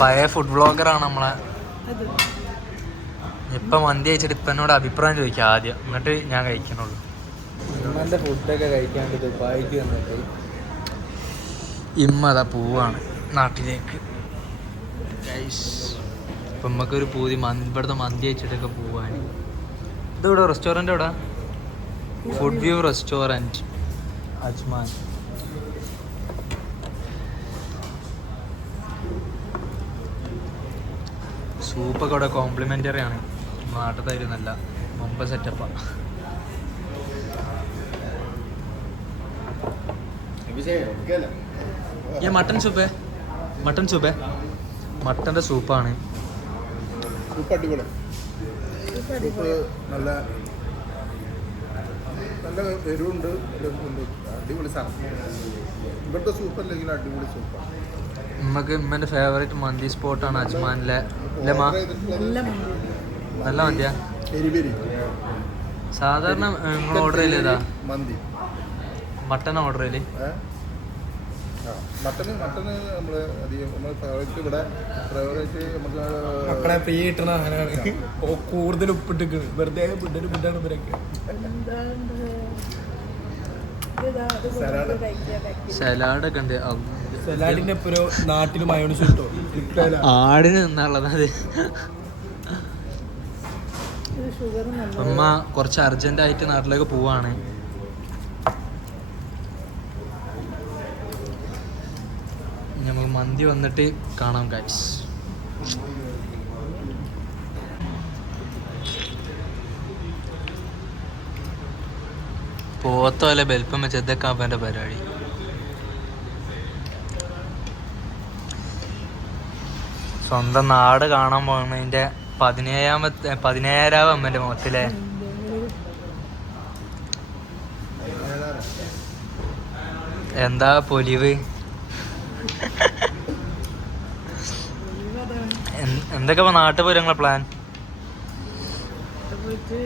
പഴയ ഫുഡ് ബ്ലോഗറാണ് നമ്മളെ. ഇപ്പൊ മന്തി കഴിച്ചിട്ട് ഇപ്പൊ എന്നോട് അഭിപ്രായം ചോദിക്കാം ആദ്യം. എന്നിട്ട് ഞാൻ കഴിക്കണുള്ളൂ. ഉമ്മന്റെ ഫുഡൊക്കെ കഴിക്കാണ്ട് ദുബായിക്ക് വന്നിട്ട്. ഇമ്മ അതാ പോവാണ് നാട്ടിലേക്ക്. ഇപ്പൊ നമുക്കൊരു പൂതി ഇവിടുത്തെ മന്തി കഴിച്ചിട്ടൊക്കെ പോവാൻ ഇത് ഇവിടെ റെസ്റ്റോറന്റ് എവിടെ ഫുഡ് വ്യൂ റെസ്റ്റോറന്റ് അജ്മാൻ. സൂപ്പൊക്കെ ഇവിടെ കോംപ്ലിമെന്ററി ആണ്. നാട്ടിലായിരുന്നല്ല മുമ്പ് സെറ്റപ്പാണ് ഈ മട്ടൻ സൂപ്പ് മട്ടൻ സൂപ്പ് മട്ടന്റെ സൂപ്പാണ് സൂപ്പ് അടിപൊളി നല്ല നല്ല എരിവുണ്ട്. അടിപൊളി സാധനം. ഇവിടുത്തെ സൂപ്പ് അല്ലെങ്കിൽ അടിപൊളി സൂപ്പാണ് നമുക്ക് ഉമ്മന്റെ ഫേവറേറ്റ് മന്തി സ്പോട്ടാണ് അജ്മാനിലെ. അല്ലേ മാ? നല്ല മന്തി നല്ല മന്തിയാ സാധാരണ നിങ്ങൾ ഓർഡർ ചെയ്തതാ മന്തി. മട്ടൺ ഓർഡർ ചെയ്യൽ? മട്ടന് മട്ടന് നമ്മൾ അധികം നമ്മൾ ഫേവറേറ്റ് ഇവിടെ ഫേവറേറ്റ് മക്കളെ കിട്ടണ ഓ കൂടുതൽ ഉപ്പിട്ട് വെറുതെ ഇവരൊക്കെ. സലാഡ്. സലാഡൊക്കെ ഉണ്ട്. സലാഡിന്റെ ആടിന് നിന്നുള്ളത് അമ്മ കുറച്ച് അർജന്റ് ആയിട്ട് നാട്ടിലേക്ക് പോവാണ്. നമ്മൾ മന്തി വന്നിട്ട് കാണാം കാറ്റ് പോത്തോലെ ബെൽപ്പം വെച്ച് എന്തൊക്കെ അവന്റെ പരിപാടി. സ്വന്തം നാട് കാണാൻ പോകുന്നതിന്റെ പതിനേഴാമത്തെ പതിനേഴാം അമ്മന്റെ മുഖത്തിലെ. എന്താ പൊലിവ്? എന്ത്- എന്തൊക്കെ നാട്ടു ഞങ്ങളെ പ്ലാൻ ഇതൊക്കെ പോയിട്ട്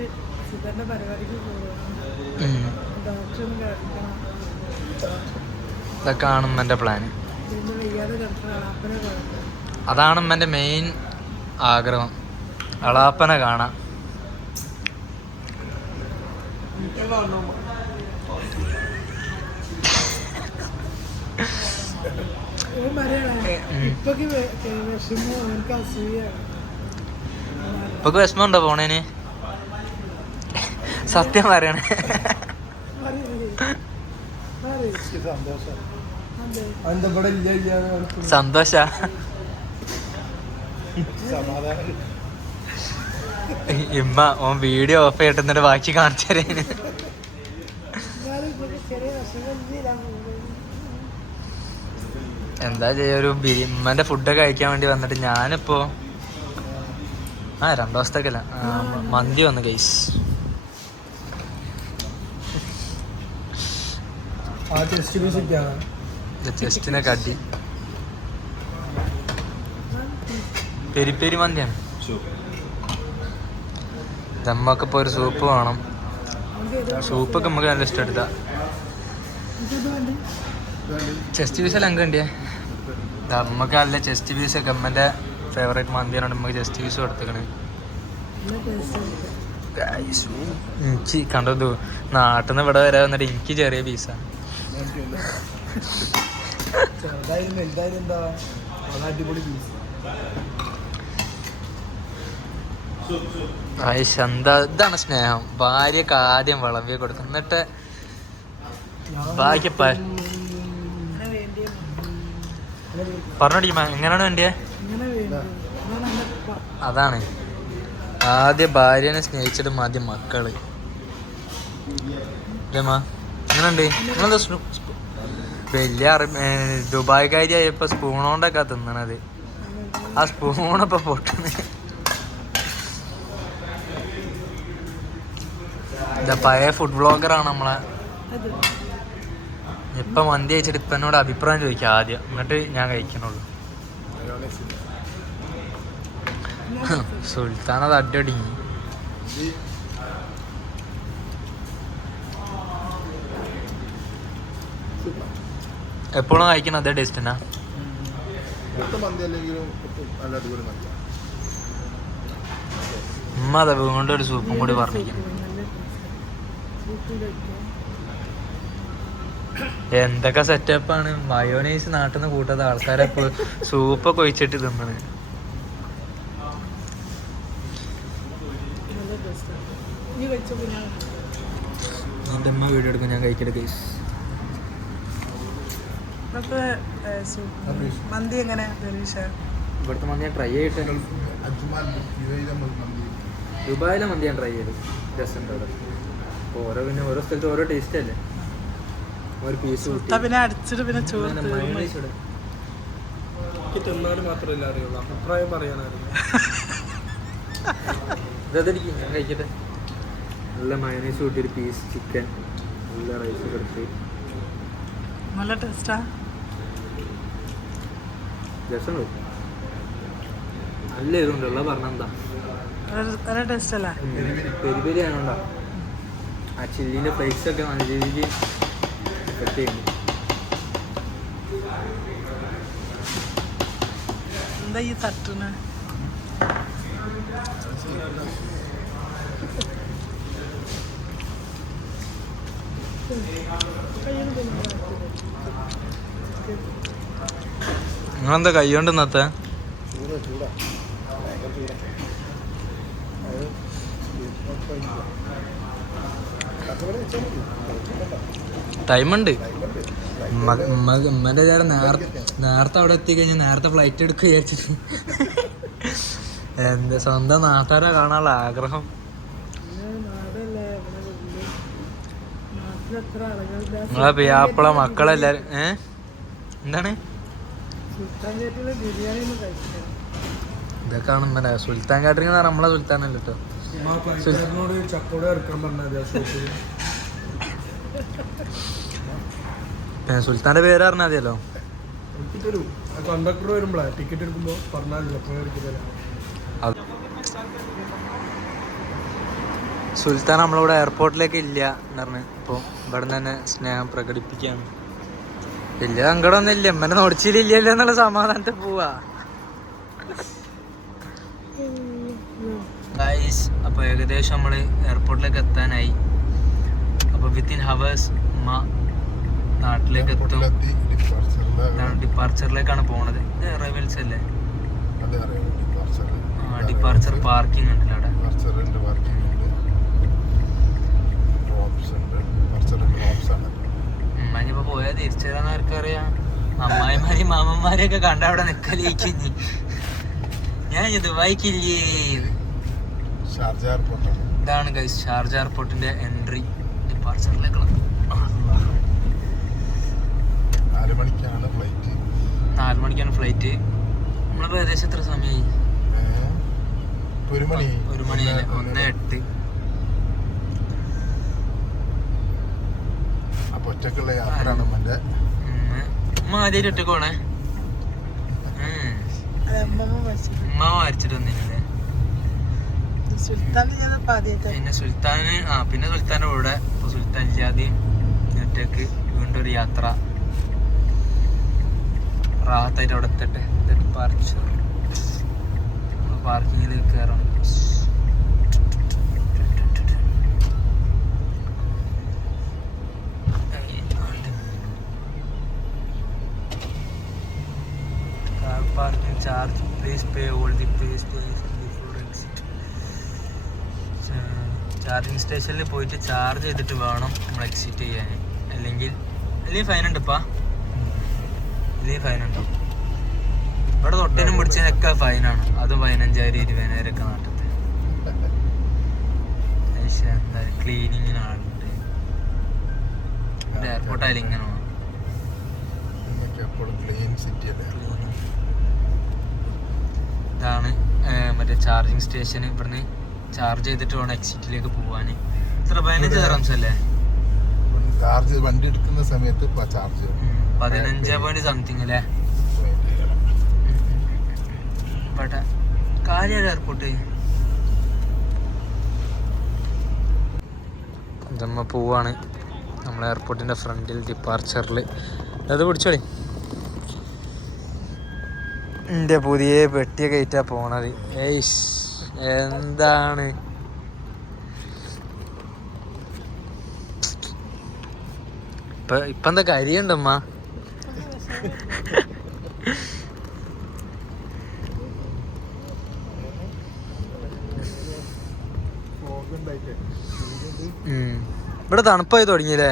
എന്റെ പ്ലാന് ഇതൊക്കെയാണ് അതാണ് എന്റെ മെയിൻ ആഗ്രഹം. അളാപ്പനെ കാണാം ഇപ്പൊക്ക് വിഷമോ ഇപ്പൊ വിഷമമുണ്ടോ പോണേന്? സത്യം പറയണേ. സന്തോഷ. പറയ്. സന്തോഷം അതെ എന്താ ഇവിടെ ഇല്ല ഇല്ല എന്ന് പറഞ്ഞിട്ട്. സന്തോഷ സമാധാനം ഇമ്മ ഓൻ വീഡിയോ ഓഫ് ചെയ്തിട്ട് എന്നിട്ട് ബാക്കി കാണിച്ചു തരേന്. എന്താ ചെയ്യാ ഒരു ബിരി ഉമ്മന്റെ ഫുഡൊക്കെ കഴിക്കാൻ വേണ്ടി വന്നിട്ട് ഞാനിപ്പോ ആ രണ്ടു ദിവസത്തേക്കല്ല മന്തി വന്നു ഗൈസ് ആ ചെസ്റ്റ് പീസ് ഒക്കെയാണ് ചെസ്റ്റിനെ കട്ടി പെരി പെരി മന്തിയാണ് നമ്മക്ക് ഇപ്പൊ ഒരു സൂപ്പ് വേണം. സൂപ്പൊക്കെ നമുക്ക് നല്ല ഇഷ്ടം എടുത്താ ചെസ്റ്റ് പീസ് എല്ലാം കണ്ടിയേ? നമുക്ക് നല്ല ചെസ്റ്റ് പീസ് ഗമ്മന്റെ ഫേവറേറ്റ് മന്തിയാണ് നമുക്ക് ചെസ്റ്റ് പീസ് കൊടുത്തേക്കണേ. എനിക്ക് കണ്ടു നാട്ടിൽ നിന്ന് ഇവിടെ വരാ വന്നിട്ട് എനിക്ക് ചെറിയ പീസാണ് അടിപൊളി പീസ് ആയിഷ എന്താ ഇതാണ് സ്നേഹം. ഭാര്യക്ക് ആദ്യം വിളമ്പി കൊടുക്കും എന്നിട്ട് വേണ്ടിയ പറഞ്ഞോടിക്കുമ്പോ എങ്ങനെയാണ് വേണ്ടിയേ? അതാണ്. ആദ്യ ഭാര്യനെ സ്നേഹിച്ചിട്ട് ആദ്യം മക്കൾ. എങ്ങനെയുണ്ട്? സ്പൂ- വലിയ അറി കൊണ്ടൊക്കെ തിന്നണത്. ആ സ്പൂണിപ്പോ പൊട്ടണ് പഴയ ഫുഡ് ബ്ലോഗറാണ് നമ്മളെ. ഇപ്പൊ മന്തി കഴിച്ചിട്ട് ഇപ്പൊ എന്നോട് അഭിപ്രായം ചോദിക്കാം ആദ്യം. എന്നിട്ട് ഞാൻ കഴിക്കണുള്ളൂ. സുൽത്താൻ അത് അടിയൊടിങ്ങി. എപ്പോഴും കഴിക്കണം അതേ ടേസ്റ്റ് തന്നെ മന്തി അല്ലെങ്കിലും നല്ല അടിപൊളി മന്തിയാണ് ഉമ്മ അതെ കൊണ്ട് ഒരു സൂപ്പും കൂടി പറഞ്ഞിരിക്കുന്നു. എന്തൊക്കെ സെറ്റപ്പാണ് മയോനൈസ് നാട്ടിൽ നിന്ന് കൂട്ടാത്ത ആൾക്കാരെ സൂപ്പ് സൂപ്പൊക്കെ ഒഴിച്ചിട്ട് തിന്നണ്. എന്റെ അമ്മ വീഡിയോ എടുക്കും ഞാൻ കഴിക്കട്ടെ കേസ് മന്തി എങ്ങനെ? ഇവിടുത്തെ മന്തി ഞാൻ ട്രൈ ചെയ്തിട്ട് അജ്മാൻ യുഎയിലെ മന്തി. ദുബായിലെ മന്തി ഞാൻ ട്രൈ ചെയ്തു. രസമുണ്ട് അവിടെ. അപ്പോൾ ഓരോ പിന്നെ ഓരോ സ്ഥലത്ത് ഓരോ ടേസ്റ്റ് അല്ലേ? ഒരു പീസ് പിന്നെ അടിച്ചിട്ട് പിന്നെ ചോറ്. എനിക്ക് തിന്നാൽ മാത്രമല്ല അറിയുള്ളൂ. അഭിപ്രായം പറയാനറിയില്ല ഇതെനിക്ക് ഞാൻ കഴിക്കട്ടെ. നല്ല മയനൈസ് കൂട്ടി ഒരു പീസ് ചിക്കൻ നല്ല റൈസ് എടുത്ത്. നല്ല ടേസ്റ്റാ രസമുണ്ട് നല്ല ഇതുണ്ടല്ലോ പറഞ്ഞെന്താ നല്ല ടേസ്റ്റ് അല്ലേ? പെരി പെരി ആണോണ്ടാ ആ ചില്ലിന്റെ ഒക്കെ നല്ല രീതിയിൽ എഫക്റ്റ് ചെയ്യുന്നു എന്താ ഈ തട്ടുന്ന? നിങ്ങളെന്താ കൈ കൊണ്ട് ഇന്നത്തെ? ചൂടാ. ടൈമുണ്ട്. ഉമ്മന്റെ ചേട്ടൻ നേരത്തെ നേരത്തെ അവിടെ എത്തിക്കഴിഞ്ഞാൽ നേരത്തെ ഫ്ലൈറ്റ് എടുക്കുക വിചാരിച്ചിട്ട്. എന്റെ സ്വന്തം നാട്ടുകാരെ കാണാനുള്ള ആഗ്രഹം. നിങ്ങളെ പിയാപ്പിള മക്കളെല്ലാരും ഏ? എന്താണ്? കഴിക്കണം ഇതൊക്കെയാണ് സുൽത്താൻ കാറ്ററിംഗ് നമ്മളെ സുൽത്താനല്ലോ കേട്ടോ സുൽത്താന്റെ പേര് പറഞ്ഞാൽ മതിയല്ലോ. കണ്ടക്ടർ വരുമ്പോഴാ ടിക്കറ്റ് എടുക്കുമ്പോ പറഞ്ഞാൽ സുൽത്താൻ നമ്മളിവിടെ എയർപോർട്ടിലേക്ക് ഇല്ല എന്ന് പറഞ്ഞു. ഇപ്പോൾ ഇവിടെ നിന്ന് തന്നെ സ്നേഹം പ്രകടിപ്പിക്കുകയാണ്. ഇല്ല സങ്കടമൊന്നും ഇല്ല. എമ്മനെ നോടിച്ചില്ല എന്നുള്ള സമാധാനത്തെ പോവാ. ഗൈസ് അപ്പോൾ ഏകദേശം നമ്മൾ എയർപോർട്ടിലേക്ക് എത്താനായി. അപ്പോൾ വിത്തിൻ ഹവേഴ്സ് ഉമ്മ നാട്ടിലേക്ക് എത്തും. ഡിപ്പാർച്ചറിലേക്കാണ് പോണത്. ഇത് അറൈവൽസ് അല്ലേ ഡിപ്പാർച്ചർ പാർക്കിംഗ് ഉണ്ടല്ലോ അവിടെ. ഉമ്മനിപ്പോ പോയാൽ തിരിച്ചു തരാന്ന് ആർക്കറിയാം. അമ്മായിമാരെയും മാമന്മാരെയൊക്കെ കണ്ട അവിടെ നിക്കലേക്കിഞ്ഞി ഞാൻ ഇത് ദുബായിക്കില്ലേ? ഷാർജ എയർപോർട്ടാണ് ഇതാണ് ഗൈസ് ഷാർജ എയർപോർട്ടിന്റെ എൻട്രി ഡിപ്പാർച്ചറിലേക്കുള്ള നാല് മണിക്കാണ് ഫ്ലൈറ്റ് നാല് മണിക്കാണ് ഫ്ലൈറ്റ് നമ്മളിപ്പോ ഏകദേശം എത്ര സമയമായി ഒരു മണി. ഒരു മണി ഒന്ന് എട്ട്. അപ്പൊ ഒറ്റക്കുള്ള യാത്രയാണ് ഉമ്മന്റെ ഉമ്മ ആദ്യമായിട്ട് ഒറ്റയ്ക്ക് പോണേ? ഉമ്മ വരച്ചിട്ട് വന്നില്ലേ? പിന്നെ സുൽത്താന് ആ പിന്നെ സുൽത്താന്റെ കൂടെ സുൽത്താൻ ഇല്ലാതെ ഒറ്റയ്ക്ക് വീണ്ടും ഒരു യാത്ര. റാഹത്തായിട്ട് അവിടെ എത്തട്ടെ. പാർക്കിംഗ് പാർക്കിങ്ങിൽ കയറണം charge please pay all the please before charging സ്റ്റേഷനിൽ പോയിട്ട് ചാർജ് ചെയ്തിട്ട് വേണം നമ്മൾ എക്സിറ്റ് ചെയ്യാൻ അല്ലെങ്കിൽ അല്ലെങ്കിൽ ഫൈൻ ഉണ്ട് ഇപ്പാ? അല്ലെങ്കിൽ ഫൈൻ ഉണ്ടോ? ഇവിടെ തൊട്ടനും പിടിച്ചതിനൊക്കെ ഫൈനാണ് അത് പതിനഞ്ചായിരം ഇരുപതിനായിരം ഒക്കെ നാട്ടിൽ എന്താ ക്ലീനിങ്ങിന് ആളുണ്ട്. എയർപോർട്ട് ആയാലും ഇങ്ങനെ ഇതാണ് മറ്റേ ചാർജിങ് സ്റ്റേഷൻ ഇവിടുന്ന് ചാർജ് ചെയ്തിട്ട് വേണം എക്സിറ്റിലേക്ക് പോവാൻ ഇത്ര പതിനഞ്ച് തറംസ് അല്ലേ? ചാർജ് വണ്ടി എടുക്കുന്ന സമയത്ത് ചാർജ് പതിനഞ്ച് പോയിന്റ് സംതിങ് അല്ലേ? ഇവിടെ കാലിയാട് എയർപോർട്ട് നമ്മ പോവാണ്. നമ്മൾ എയർപോർട്ടിന്റെ ഫ്രണ്ടിൽ ഡിപ്പാർച്ചറിൽ അത് പിടിച്ചോളി എന്റെ പുതിയ പെട്ടിയൊക്കെ കയറ്റാ പോണത്. ഏയ്ഷ് എന്താണ്? ഇപ്പൊ ഇപ്പൊ എന്താ കരിയുണ്ടമ്മ. ഇവിടെ തണുപ്പായി തുടങ്ങിയില്ലേ?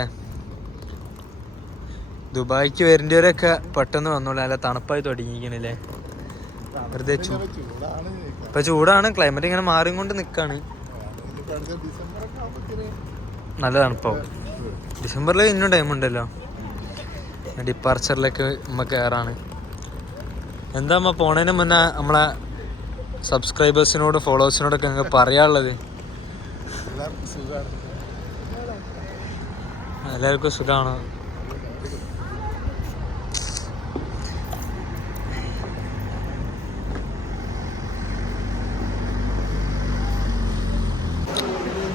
ദുബായിക്ക് വരേണ്ടവരൊക്കെ പെട്ടെന്ന് വന്നോളൂ. അല്ല തണുപ്പായി തുടങ്ങിയിരിക്കണില്ലേ? വെറുതെ ഇപ്പൊ ചൂടാണ് ക്ലൈമറ്റ് ഇങ്ങനെ മാറിയും കൊണ്ട് നിക്കാണ്. നല്ല തണുപ്പാവും. ഡിസംബറിൽ ഇന്നും ടൈം ഉണ്ടല്ലോ. ഡിപ്പാർച്ചറിലേക്ക് നമ്മ കയറാണ് എന്താ അമ്മ പോണതിന് മുന്നേ നമ്മളെ സബ്സ്ക്രൈബേഴ്സിനോട് ഫോളോവേഴ്സിനോടൊക്കെ ഞങ്ങൾക്ക് പറയാനുള്ളത്? എല്ലാവർക്കും സുഖമാണ്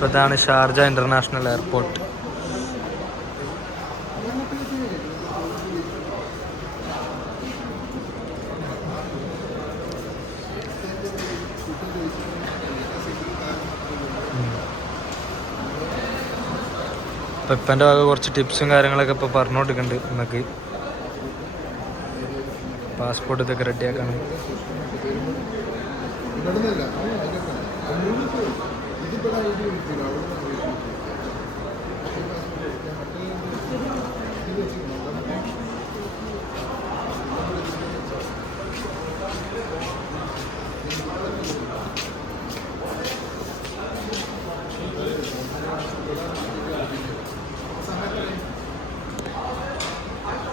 എല്ലാവർക്കും ഇതാണ് ഷാർജ ഇന്റർനാഷണൽ എയർപോർട്ട്. ഇപ്പൊ ഇപ്പന്റെ കുറച്ച് ടിപ്സും കാര്യങ്ങളൊക്കെ ഇപ്പോൾ പറഞ്ഞുകൊടുക്കുന്നുണ്ട് നമുക്ക് പാസ്പോർട്ട് ഇതൊക്കെ റെഡിയാക്കണം ഇവിടുന്നല്ല ഇതിവിടെ ഐഡി വിളിച്ചില്ല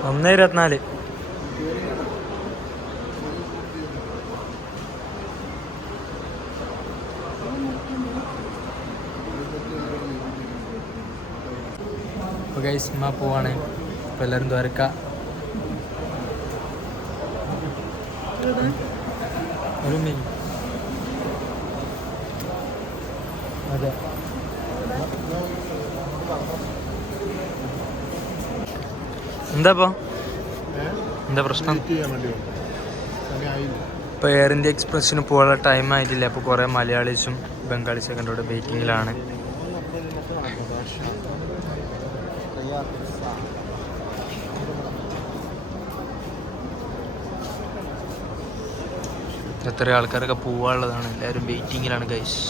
ഒന്ന് ഇരുപത്തിനാല് അപ്പോൾ ഗൈസ് ഉമ്മ പോവാണ്. അപ്പോൾ എല്ലാവരും ദ്വാരക്ക. അതെ. എന്താ പ്രശ്നം? ഇപ്പോൾ എയർ ഇന്ത്യ എക്സ്പ്രസ്സിന് പോകാനുള്ള ടൈം ആയിട്ടില്ല. അപ്പോൾ കുറേ മലയാളീസും ബംഗാളീസൊക്കെ എന്റെ കൂടെ വെയിറ്റിങ്ങിലാണ് എത്ര ആൾക്കാരൊക്കെ പോവാനുള്ളതാണ്. എല്ലാവരും വെയിറ്റിംഗിലാണ് ഗൈസ്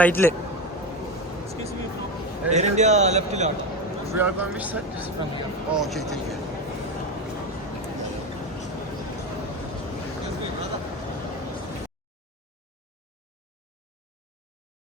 റൈറ്റിൽ എയർ ഇന്ത്യ ലെഫ്റ്റിലാണ് ഓക്കെ താങ്ക് യു